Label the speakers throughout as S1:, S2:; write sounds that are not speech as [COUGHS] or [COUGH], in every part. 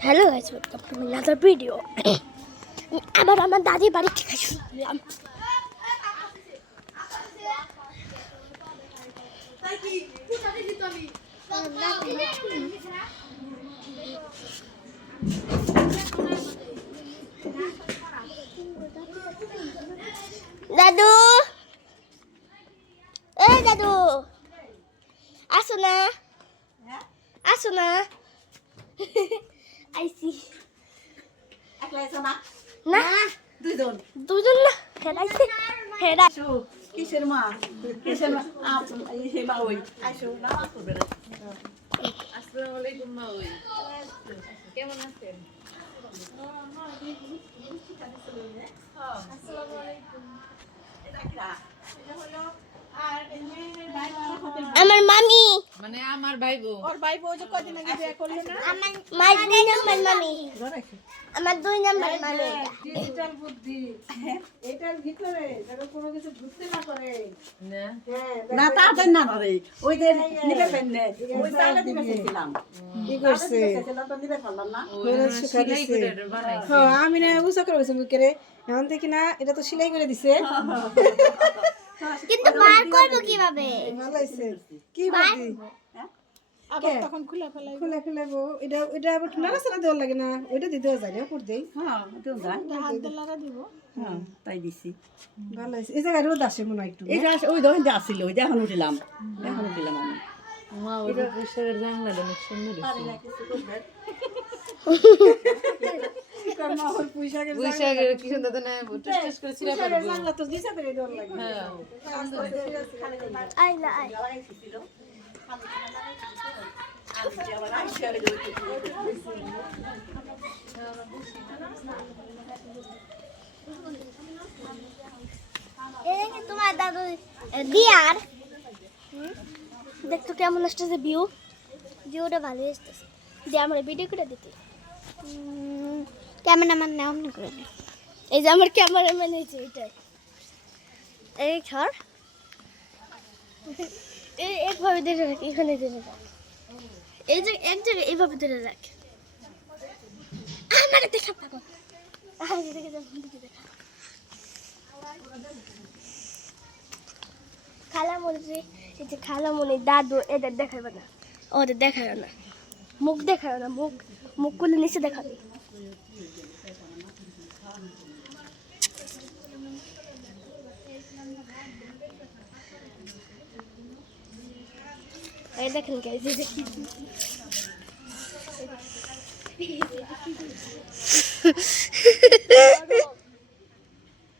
S1: Hello guys welcome to another video আবার [COUGHS] আমার দাদি বাড়ি থেকে শুনলাম। দাদু! এ দাদু! আসো না। আসো না। আইসি
S2: একলা এসো না।
S1: না
S2: দুইজন।
S1: দুজন না হেরাইছে হেরা
S2: কিসের মা? কিসের মা? আপ হে মা ওই। আসো না করবে না।
S3: আসসালামু আলাইকুম মা ওই। কেমন আছেন?
S1: আমার মামি।
S3: মানে আমার ভাই বোন
S2: ওর ভাই বউ যে কদিন আগে বিয়ে করল না?
S1: আমার মাই দুই নাম্বার মামি। আমার দুই নাম্বার মামি।
S2: ডিজিটাল বুদ্ধি। এটার ভিতরে যেন কোনো কিছু ঢুকতে না করে
S3: না।
S2: না তাদের না রে ওই যে নিবে পেন্নে ওই তাহলে দিবে চেয়েছিলাম কি করছে? তো নিবে পারলাম না।
S4: হ্যাঁ, আমি না বুঝতে করে মুখে এখন থেকে না এটা তো সেলাই করে দিছে।
S1: কিন্তু বার করব কীভাবে?
S4: ভালো হয়েছে কি বুদ্ধি আবার তখন খুলে ফেলাই খুলে ফেলাবো এটা এটা আবার নাড়াচাড়া দেওয়ার লাগে না। ওইটা দিতে যায় না করে দেই
S2: হ্যাঁ যায় হ্যাঁ তাই দিছি।
S4: ভালো হয়েছে। এই জায়গায় রোদ আসে মনে হয় একটু
S2: এটা ওই ধরুন আসছিল ওই এখন উঠিলাম। এখন উঠিলাম আমি।
S3: মা ওই সুন্দর [LAUGHS] হ্যাঁ।
S1: আইলা আই। এই যে তোমার দাদু বিয়ার দেখতো কেমন আসতেছে ভিউ। ভিউটা ভালো আসতেছে। দিয়ে আমরা ভিডিও করে দিতে। ক্যামেরাম্যান অমনি করে। এই যে আমার ক্যামেরাম্যান হয়েছে এটাই এই ধর। এই একভাবে ধরে রাখ, এখানে ধরে রাখ। এই যে এক জায়গায় এইভাবে ধরে রাখ। আমার দেখা পাবো খালামণি এই যে খালামণি দাদু এদের দেখাবে না। ওদের দেখাবে না। মুখ দেখাবে না, মুখ মুখগুলো নিচে দেখাবে। এই দেখেন গাইজ এই দেখি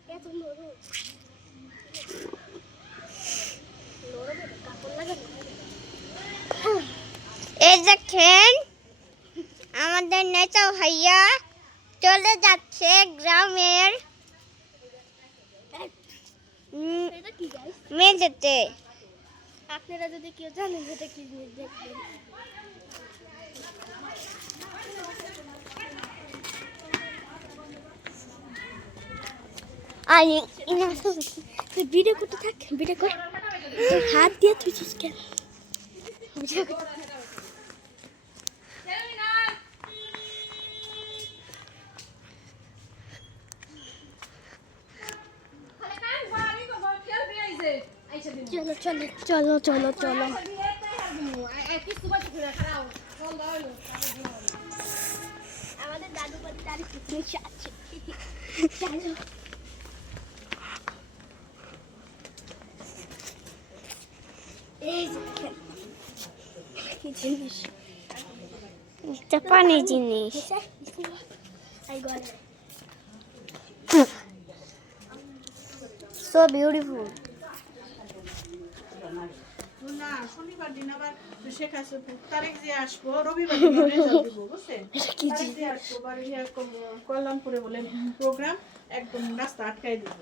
S1: এত নরম
S5: এই দেখেন নেতা ভাইয়া? চলে যাচ্ছে গ্রামের মেঝেতে।
S1: আপনারা যদি কেউ জানেন এটা কি দেখবেন। আর তুই ভিডিও করতে থাক ভিডিও কর। হাত দিয়ে তুই কেন? ভিডিও করতে থাক। চলো চলো চলো চলো। আমাদের দাদু আছে। চলো। জিনিস?
S5: এটা? পানি জিনিস সো বিউটিফুল
S4: না শনিবার দিন আবার শেখ হাসিনা তারিখ যে আসব রবিবার দিন রেজাল্ট দিব বুঝছেন? তারিখ দিয়ে আসব বাড়ি কল্যাণপুরে বলে প্রোগ্রাম একদম রাস্তা আটকাই দিব।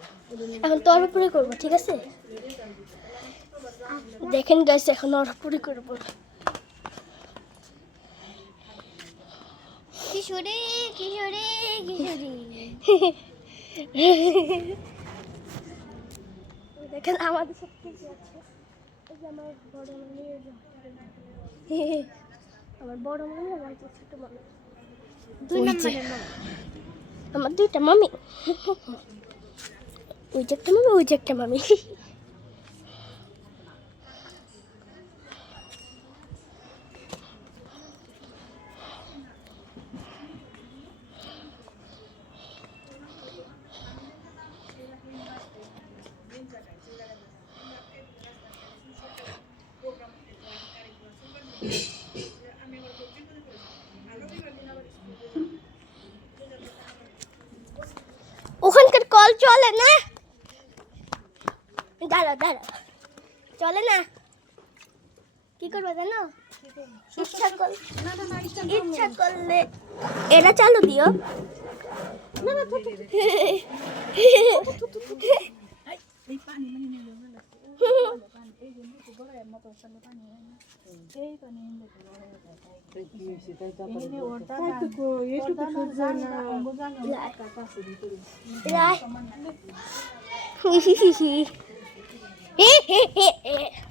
S1: এখন উপরে করব ঠিক আছে? দেখেন গাছ এখন ওর উপরে করব।
S5: কিশোরী কিশোরী কিশোরী।
S1: দেখেন আমাদের সব কিছু আছে এই যে আমার বড় মেয়ে [LAUGHS]
S4: আমার বড় মামি আমার ছোট মামি।
S5: দুই নম্বরের মামা।
S4: আমার দুইটা মামি। [LAUGHS] ওই যে একটা মামি ওই যে একটা মামি। [LAUGHS] কল চলে না। দাঁড়া দাঁড়া চলে না। কি করবে জানো? ইচ্ছা কর ইচ্ছা করলে এটা চালু দিও। [LAUGHS] লাই লাই হি হি হি হি হি হি হি